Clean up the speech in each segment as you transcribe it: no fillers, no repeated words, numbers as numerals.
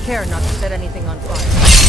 Take care not to set anything on fire.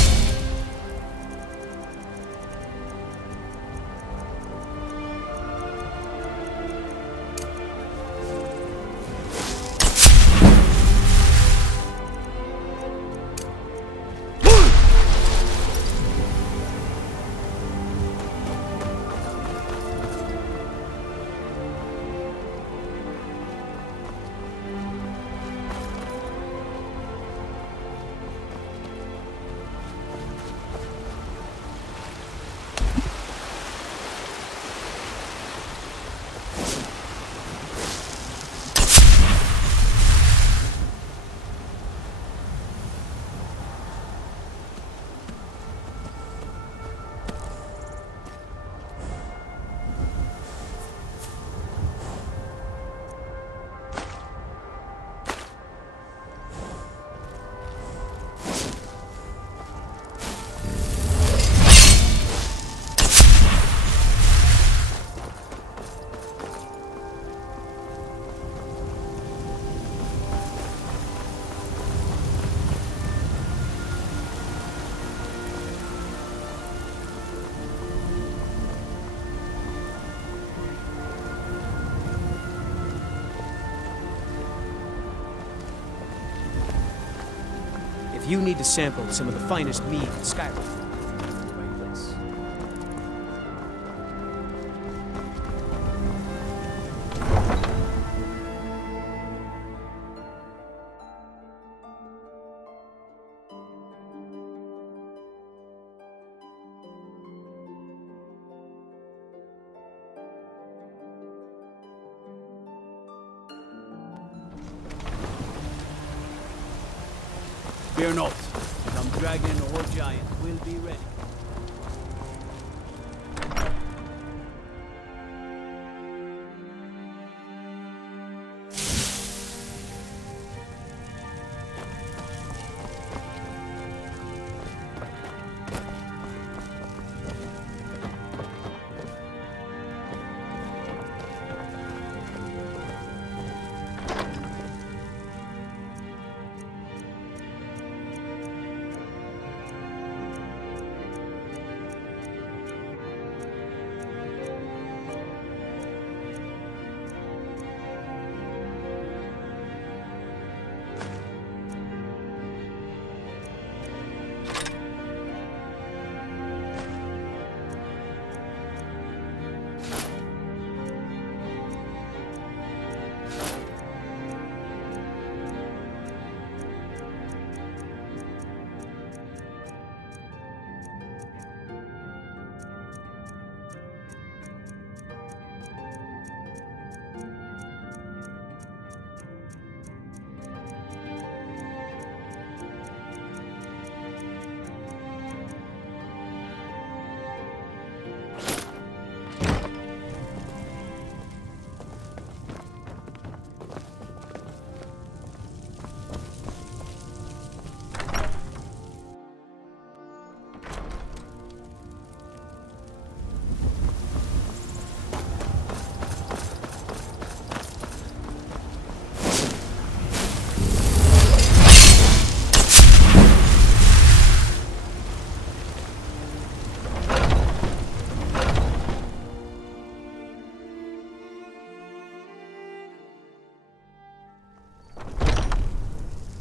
If you need to sample some of the finest mead in Skyrim, right place. Fear not. Some dragon or giant will be ready.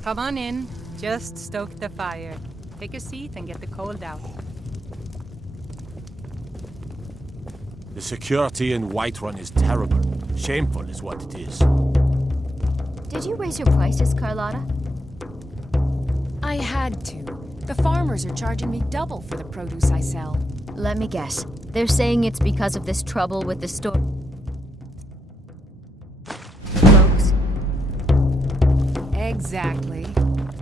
Come on in. Just stoke the fire. Take a seat and get the cold out. The security in Whiterun is terrible. Shameful is what it is. Did you raise your prices, Carlotta? I had to. The farmers are charging me double for the produce I sell. Let me guess. They're saying it's because of this trouble with the store. Folks. Exactly.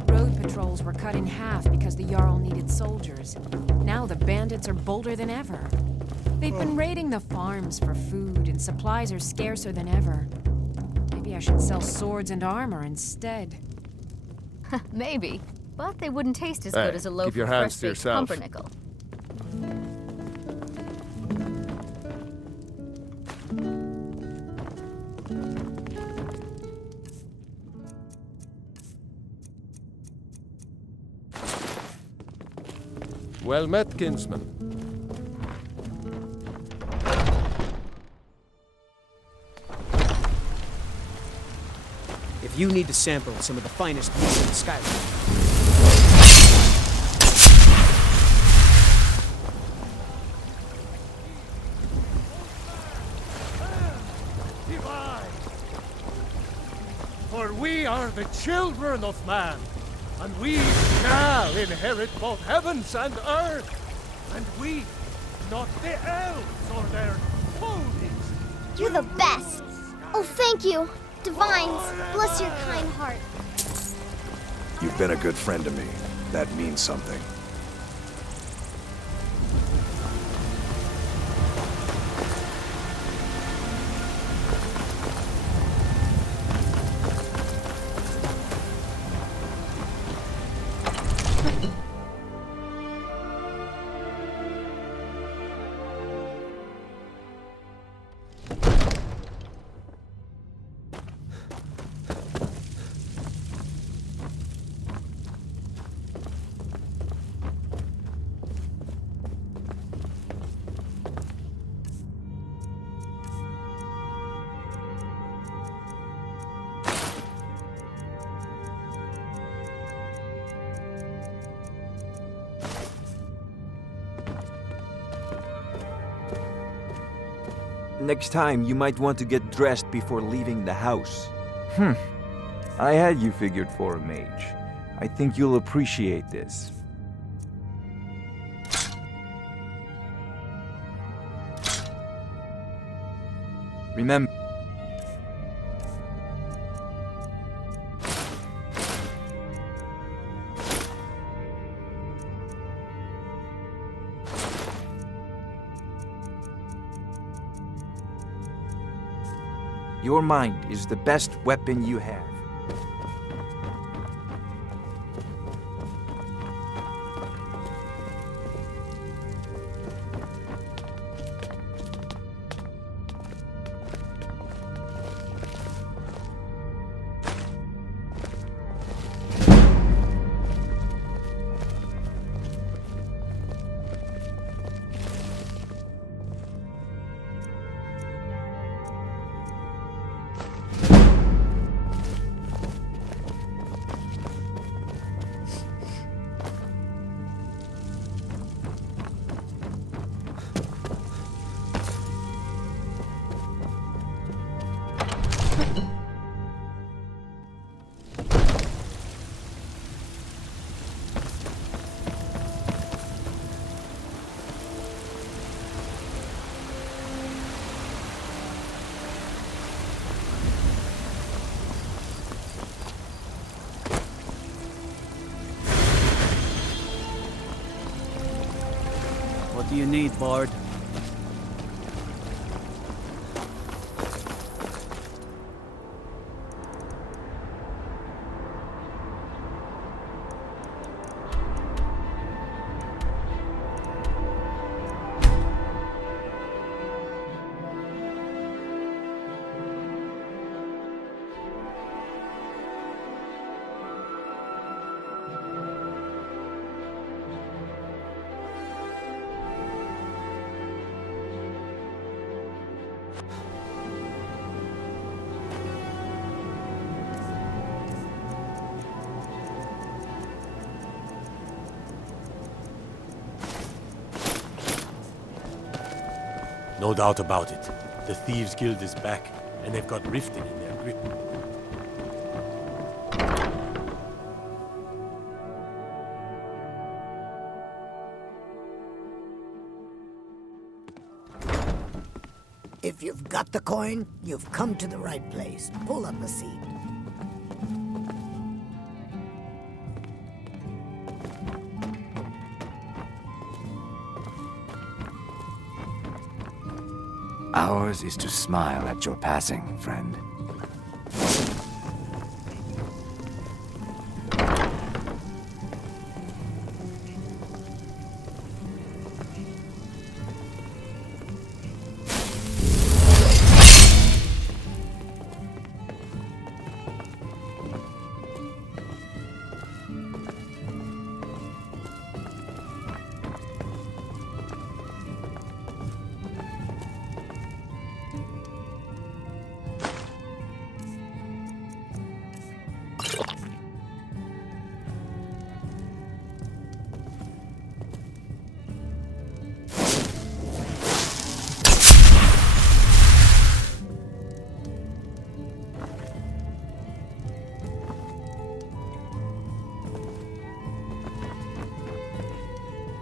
Road patrols were cut in half because the Jarl needed soldiers. Now the bandits are bolder than ever. They've been raiding the farms for food, and supplies are scarcer than ever. Maybe I should sell swords and armor instead. Maybe. But they wouldn't taste as good as a loaf keep your of hands to fresh-baked yourself. pumpernickel. Well met, kinsman. If you need to sample some of the finest meat in Skyrim, For we are the children of man, and we shall inherit both heavens and earth. And we, not the elves or their holdings. You're the best. Oh, thank you. Divines, bless your kind heart. You've been a good friend to me. That means something. Next time, you might want to get dressed before leaving the house. I had you figured for a mage. I think you'll appreciate this. Remember... Your mind is the best weapon you have. What do you need, Bard? No doubt about it. The Thieves' Guild is back, and they've got Riften in their grip. If you've got the coin, you've come to the right place. Pull up a seat. Ours is to smile at your passing, friend.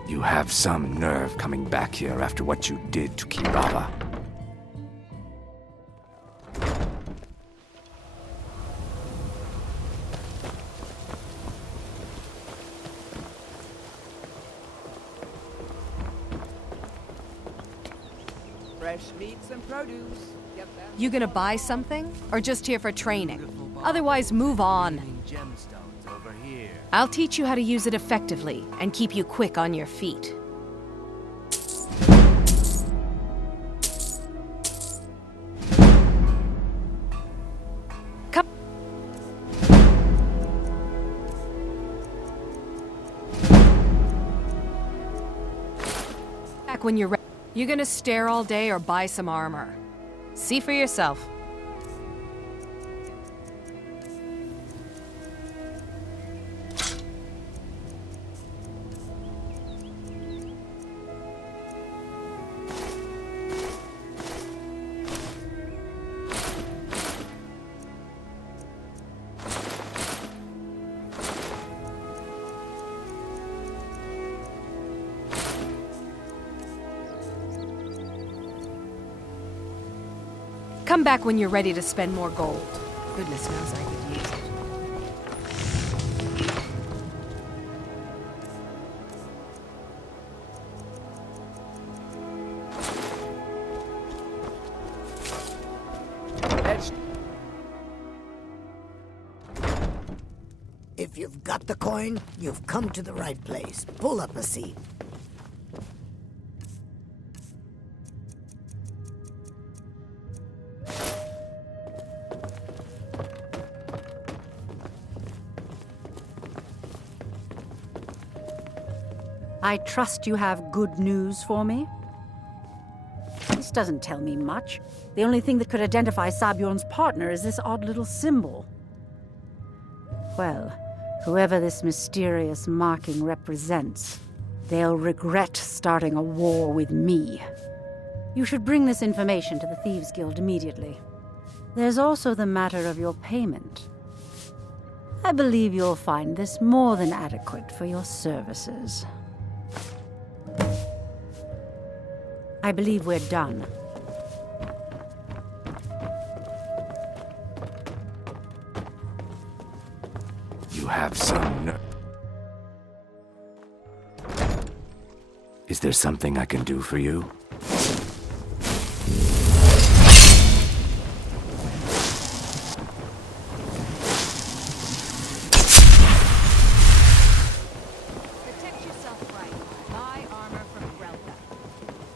You have some nerve coming back here after what you did to Kirava. Fresh meats and produce. Get that. You gonna buy something? Or just here for training? Otherwise, move on. Gemstones over here. I'll teach you how to use it effectively and keep you quick on your feet. Come back when you're ready. You gonna stare all day or buy some armor? See for yourself. Come back when you're ready to spend more gold. Goodness knows I could use it. If you've got the coin, you've come to the right place. Pull up a seat. I trust you have good news for me? This doesn't tell me much. The only thing that could identify Sabjorn's partner is this odd little symbol. Well, whoever this mysterious marking represents, they'll regret starting a war with me. You should bring this information to the Thieves' Guild immediately. There's also the matter of your payment. I believe you'll find this more than adequate for your services. I believe we're done. You have some nerve. Is there something I can do for you?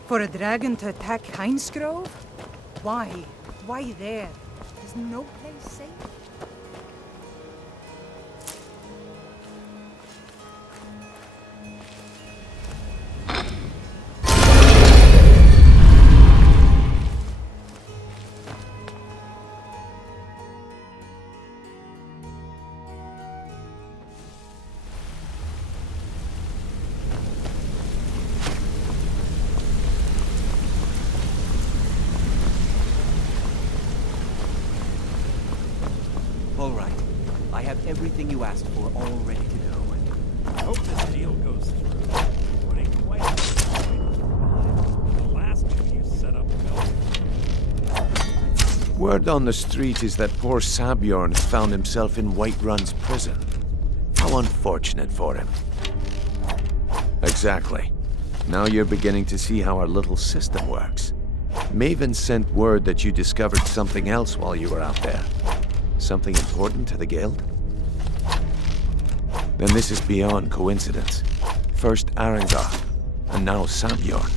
For a dragon to attack Honningbrew? Why? Why there? Is no place safe? All right. I have everything you asked for all ready to go. I hope this deal goes through. Putting quite the last two you set up, Bill. Word on the street is that poor Sabjorn has found himself in Whiterun's prison. How unfortunate for him. Exactly. Now you're beginning to see how our little system works. Maven sent word that you discovered something else while you were out there. Something important to the guild? Then this is beyond coincidence. First Arangar, and now Sabjorn.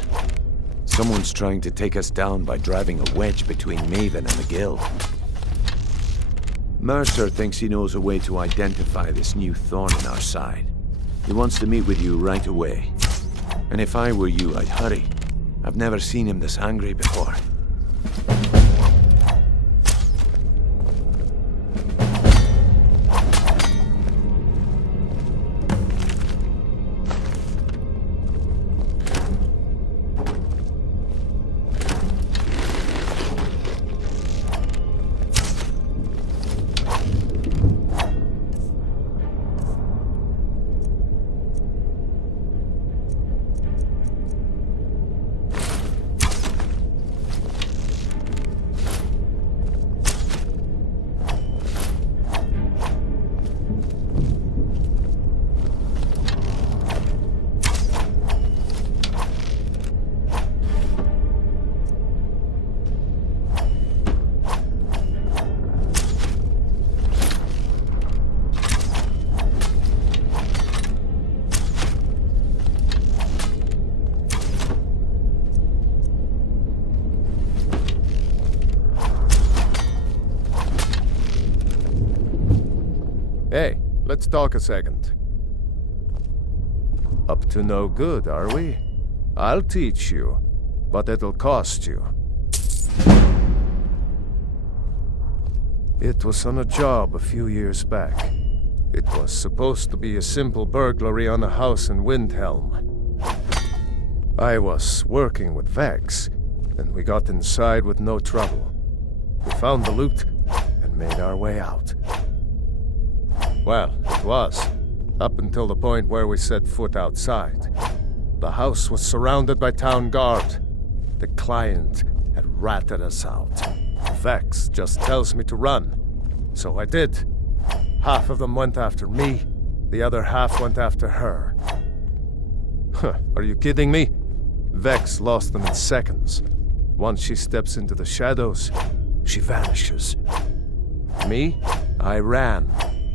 Someone's trying to take us down by driving a wedge between Maven and the guild. Mercer thinks he knows a way to identify this new thorn in our side. He wants to meet with you right away. And if I were you, I'd hurry. I've never seen him this angry before. let's talk a second. Up to no good, are we? I'll teach you, but it'll cost you. It was on a job a few years back. It was supposed to be a simple burglary on a house in Windhelm. I was working with Vex, and we got inside with no trouble. We found the loot and made our way out. Well, it was, up until the point where we set foot outside. The house was surrounded by town guard. The client had ratted us out. Vex just tells me to run. So I did. Half of them went after me, the other half went after her. Are you kidding me? Vex lost them in seconds. Once she steps into the shadows, she vanishes. Me? I ran,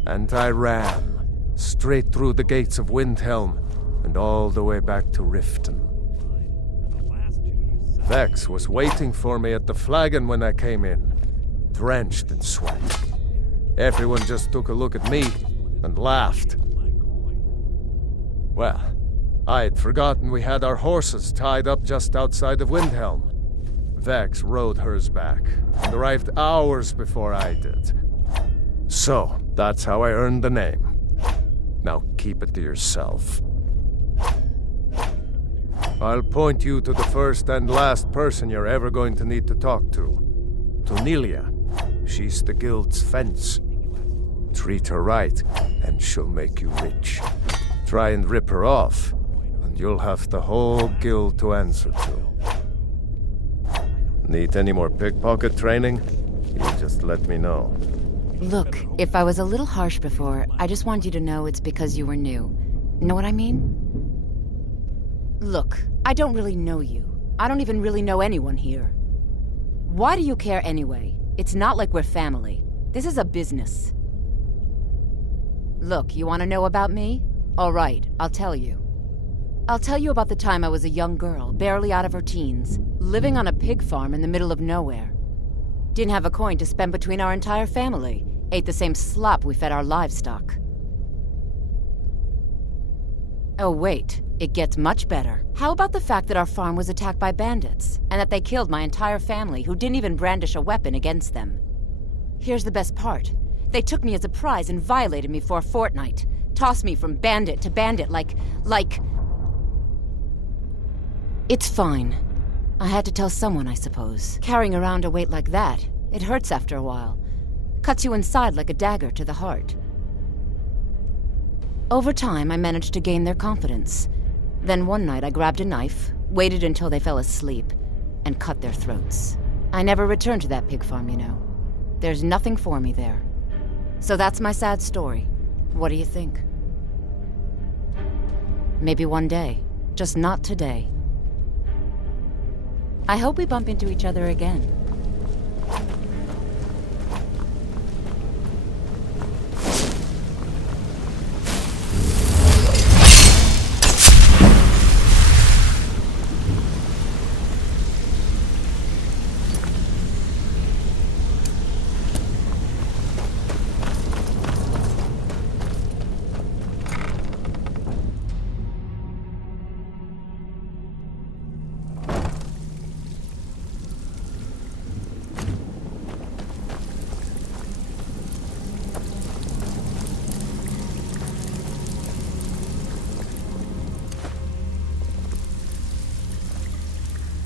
and I ran, straight through the gates of Windhelm, and all the way back to Riften. Vex was waiting for me at the flagon when I came in, drenched in sweat. Everyone just took a look at me and laughed. Well, I had forgotten we had our horses tied up just outside of Windhelm. Vex rode hers back and arrived hours before I did. So, that's how I earned the name. Now keep it to yourself. I'll point you to the first and last person you're ever going to need to talk to. To Nelia. She's the guild's fence. Treat her right, and she'll make you rich. Try and rip her off, and you'll have the whole guild to answer to. Need any more pickpocket training? You just let me know. Look, if I was a little harsh before, I just want you to know it's because you were new. Know what I mean? Look, I don't really know you. I don't even really know anyone here. Why do you care anyway? It's not like we're family. This is a business. Look, you want to know about me? All right, I'll tell you. I'll tell you about the time I was a young girl, barely out of her teens, living on a pig farm in the middle of nowhere. Didn't have a coin to spend between our entire family. Ate the same slop we fed our livestock. Oh wait, it gets much better. How about the fact that our farm was attacked by bandits, and that they killed my entire family who didn't even brandish a weapon against them? Here's the best part. They took me as a prize and violated me for a fortnight. Tossed me from bandit to bandit like... It's fine. I had to tell someone, I suppose. Carrying around a weight like that, it hurts after a while. Cuts you inside like a dagger to the heart. Over time, I managed to gain their confidence. Then one night I grabbed a knife, waited until they fell asleep, and cut their throats. I never returned to that pig farm, you know. There's nothing for me there. So that's my sad story. What do you think? Maybe one day. Just not today. I hope we bump into each other again.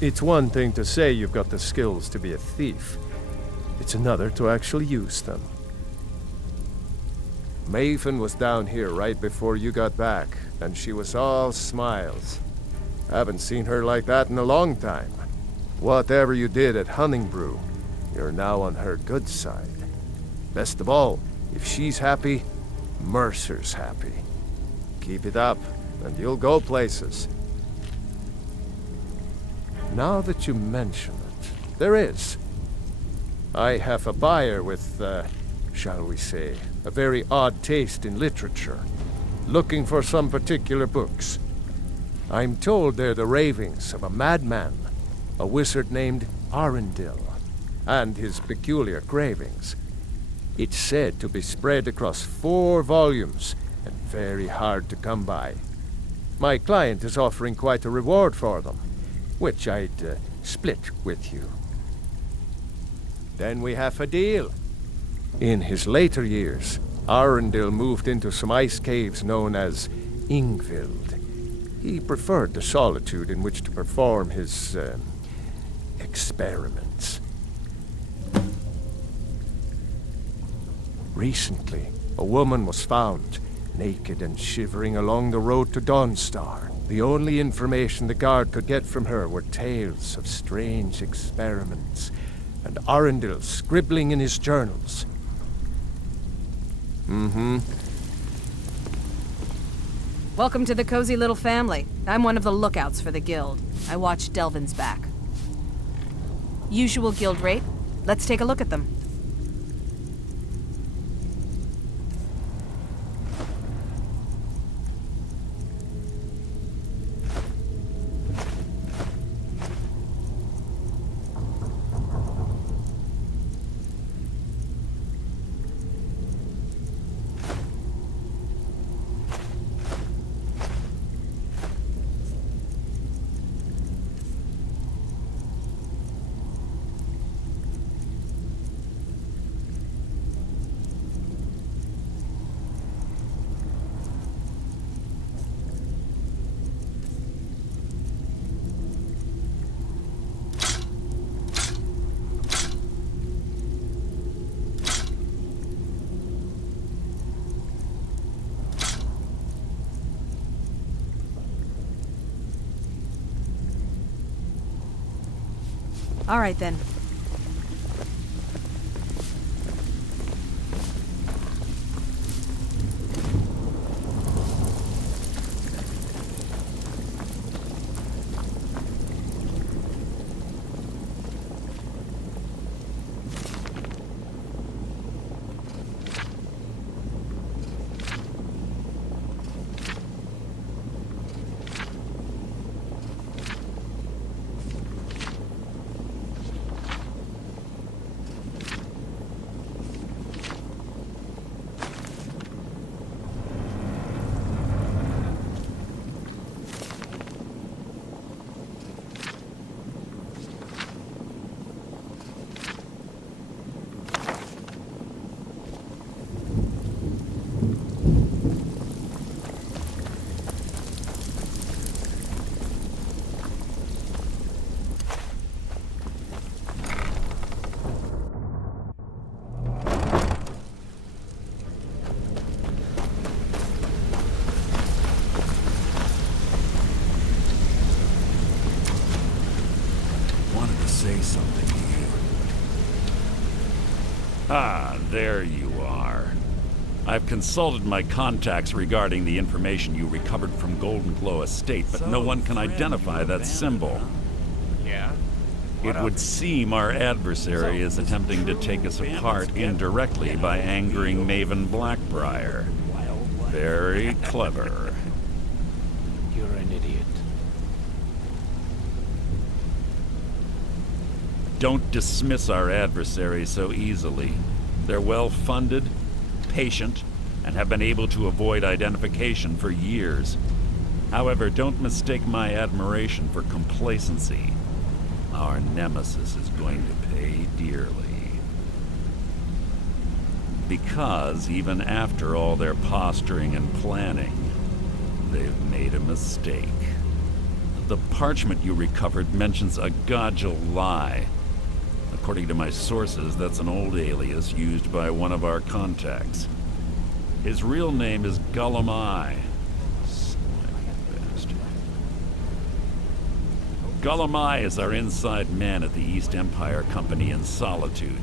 It's one thing to say you've got the skills to be a thief. It's another to actually use them. Maven was down here right before you got back, and she was all smiles. Haven't seen her like that in a long time. Whatever you did at Honningbrew, you're now on her good side. Best of all, if she's happy, Mercer's happy. Keep it up, and you'll go places. Now that you mention it, there is. I have a buyer with, shall we say, a very odd taste in literature, looking for some particular books. I'm told they're the ravings of a madman, a wizard named Arundel, and his peculiar cravings. It's said to be spread across 4 volumes and very hard to come by. My client is offering quite a reward for them, which I'd split with you. Then we have a deal. In his later years, Arundel moved into some ice caves known as Ingvild. He preferred the solitude in which to perform his experiments. Recently, a woman was found, naked and shivering along the road to Dawnstar. The only information the guard could get from her were tales of strange experiments, and Arundel scribbling in his journals. Welcome to the cozy little family. I'm one of the lookouts for the guild. I watch Delvin's back. Usual guild rate. Let's take a look at them. All right, then. Ah, there you are. I've consulted my contacts regarding the information you recovered from Goldenglow Estate, but no one can identify that symbol. Yeah? It would seem our adversary is attempting to take us apart indirectly by angering Maven Blackbriar. Very clever. You're an idiot. Don't dismiss our adversary so easily. They're well-funded, patient, and have been able to avoid identification for years. However, don't mistake my admiration for complacency. Our nemesis is going to pay dearly. Because even after all their posturing and planning, they've made a mistake. The parchment you recovered mentions a Godgel lie. According to my sources, that's an old alias used by one of our contacts. His real name is Gullumai. Gullumai is our inside man at the East Empire Company in Solitude.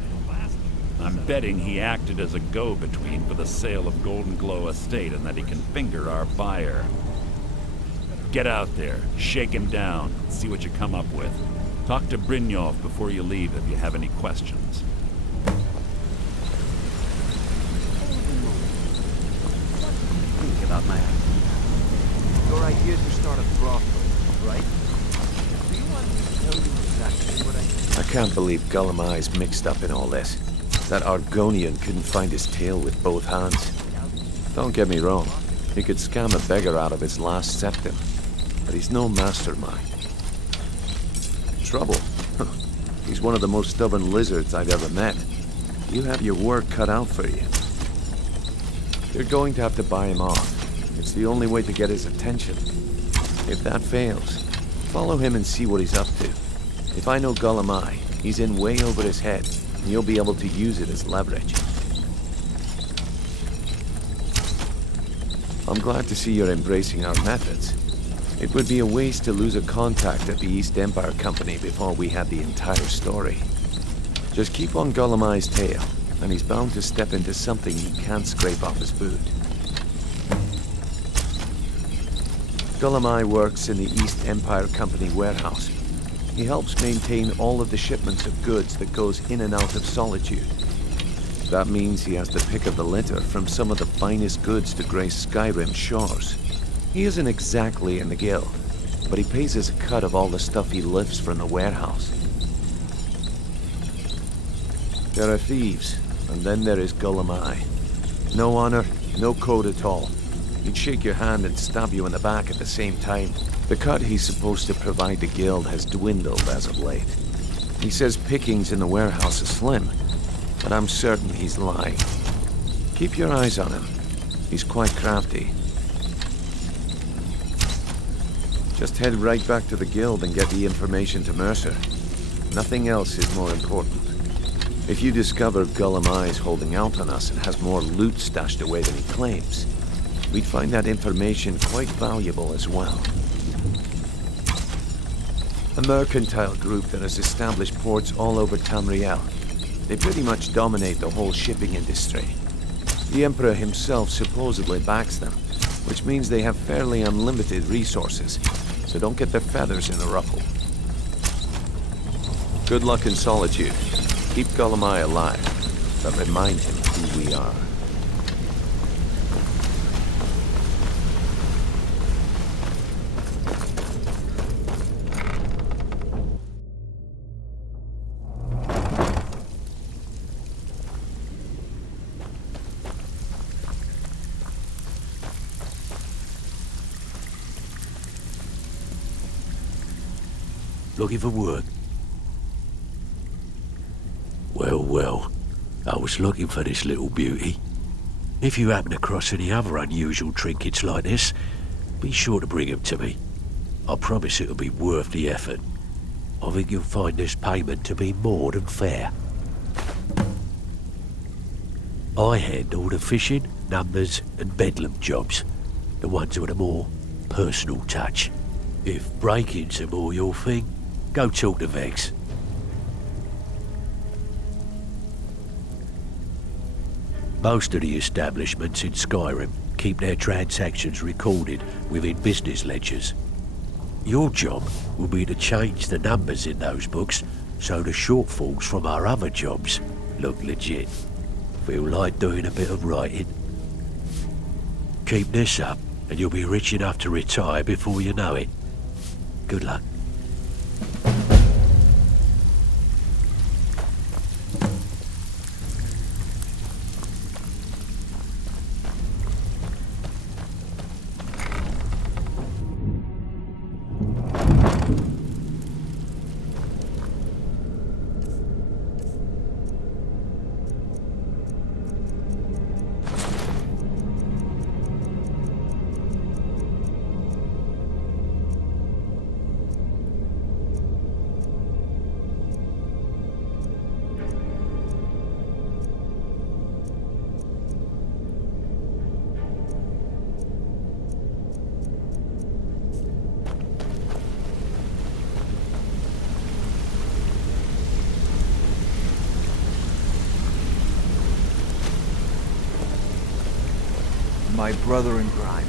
I'm betting he acted as a go-between for the sale of Goldenglow Estate and that he can finger our buyer. Get out there, shake him down, see what you come up with. Talk to Brynjolf before you leave if you have any questions. Think about my idea. Your idea to start a brothel, right? Do you want me to tell you exactly what I... I can't believe Gullumai's mixed up in all this. That Argonian couldn't find his tail with both hands. Don't get me wrong, he could scam a beggar out of his last septim, but he's no mastermind. Trouble? He's one of the most stubborn lizards I've ever met. You have your work cut out for you. You're going to have to buy him off. It's the only way to get his attention. If that fails, follow him and see what he's up to. If I know Golemai, he's in way over his head, and you'll be able to use it as leverage. I'm glad to see you're embracing our methods. It would be a waste to lose a contact at the East Empire Company before we had the entire story. Just keep on Golemai's tail, and he's bound to step into something he can't scrape off his boot. Golemai works in the East Empire Company warehouse. He helps maintain all of the shipments of goods that goes in and out of Solitude. That means he has the pick of the litter from some of the finest goods to grace Skyrim shores. He isn't exactly in the guild, but he pays us a cut of all the stuff he lifts from the warehouse. There are thieves, and then there is Golemai. No honor, no code at all. He'd shake your hand and stab you in the back at the same time. The cut he's supposed to provide the guild has dwindled as of late. He says pickings in the warehouse are slim, but I'm certain he's lying. Keep your eyes on him. He's quite crafty. Just head right back to the guild and get the information to Mercer. Nothing else is more important. If you discover Golemai's holding out on us and has more loot stashed away than he claims, we'd find that information quite valuable as well. A mercantile group that has established ports all over Tamriel. They pretty much dominate the whole shipping industry. The Emperor himself supposedly backs them, which means they have fairly unlimited resources, so don't get their feathers in a ruffle. Good luck in Solitude. Keep Golemai alive, but remind him who we are. Looking for work? Well, I was looking for this little beauty. If you happen across any other unusual trinkets like this, be sure to bring them to me. I promise it'll be worth the effort. I think you'll find this payment to be more than fair. I handle the fishing, numbers and bedlam jobs, the ones with a more personal touch. If break-ins are more your thing, go talk to Vex. Most of the establishments in Skyrim keep their transactions recorded within business ledgers. Your job will be to change the numbers in those books so the shortfalls from our other jobs look legit. Feel like doing a bit of writing? Keep this up and you'll be rich enough to retire before you know it. Good luck. My brother in crime.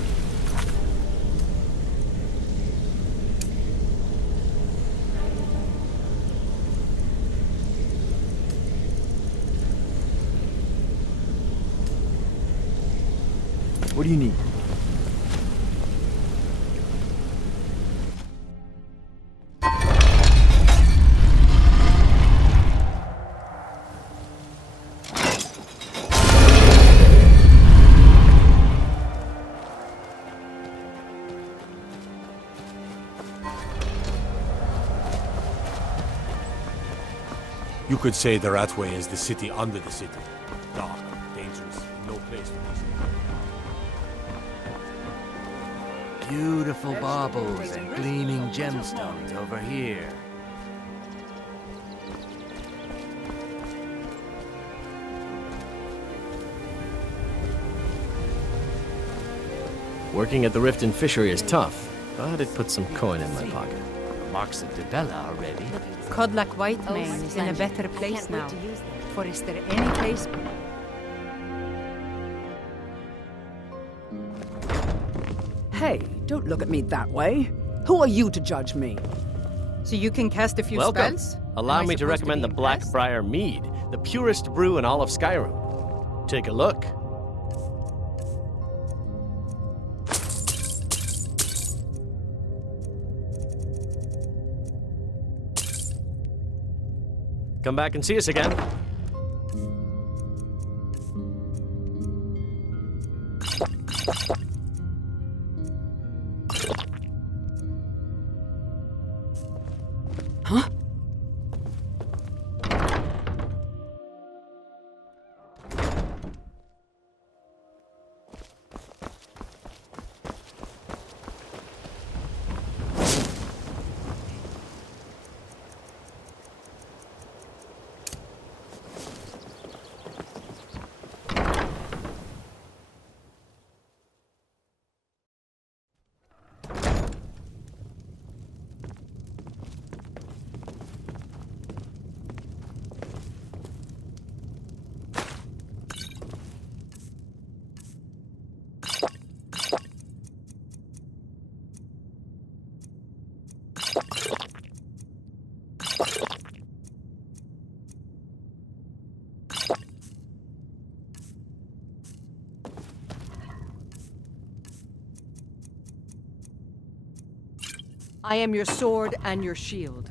What do you need? You could say the Ratway is the city under the city. Dark, dangerous, no place for peace. Beautiful baubles and gleaming gemstones over here. Working at the Riften fishery is tough, but it puts some coin in my pocket. Marks of Debella already. Codlac Whitemane is in a better place now. For is there any place... Hey, don't look at me that way. Who are you to judge me? So you can cast a few Welcome. spells? Allow Am I me to supposed recommend be the impressed? Blackbriar Mead, the purest brew in all of Skyrim. Take a look. Come back and see us again. Huh? I am your sword and your shield.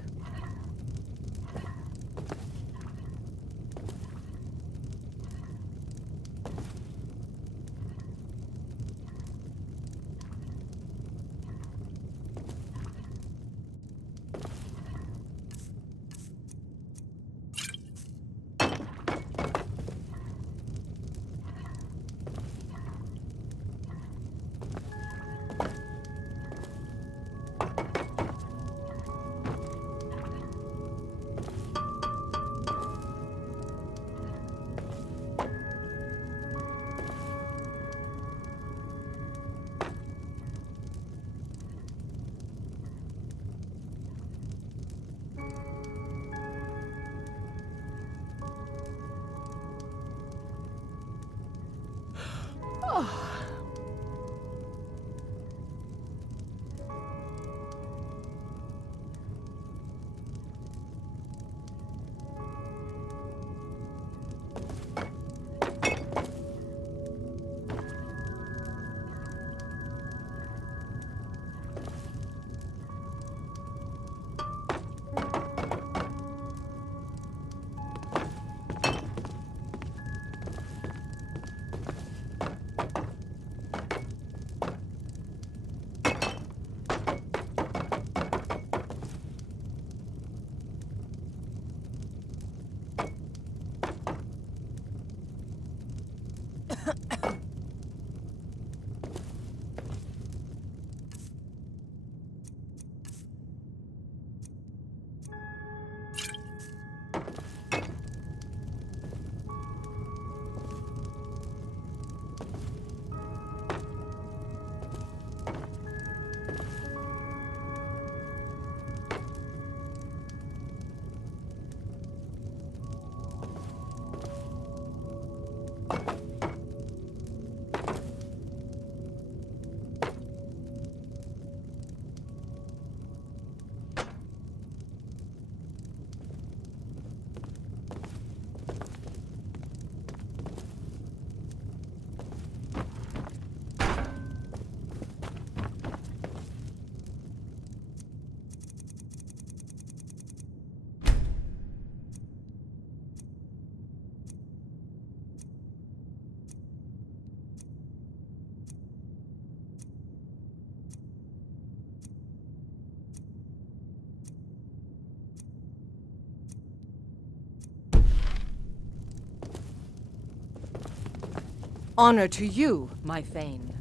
Honor to you, my Thane.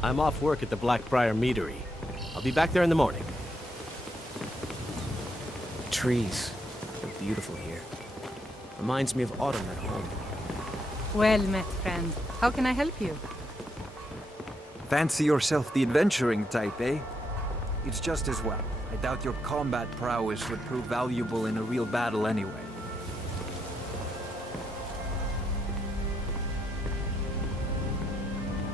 I'm off work at the Blackbriar Meadery. I'll be back there in the morning. Trees. They're beautiful here. Reminds me of autumn at home. Well met, friend. How can I help you? Fancy yourself the adventuring type, eh? It's just as well. I doubt your combat prowess would prove valuable in a real battle anyway.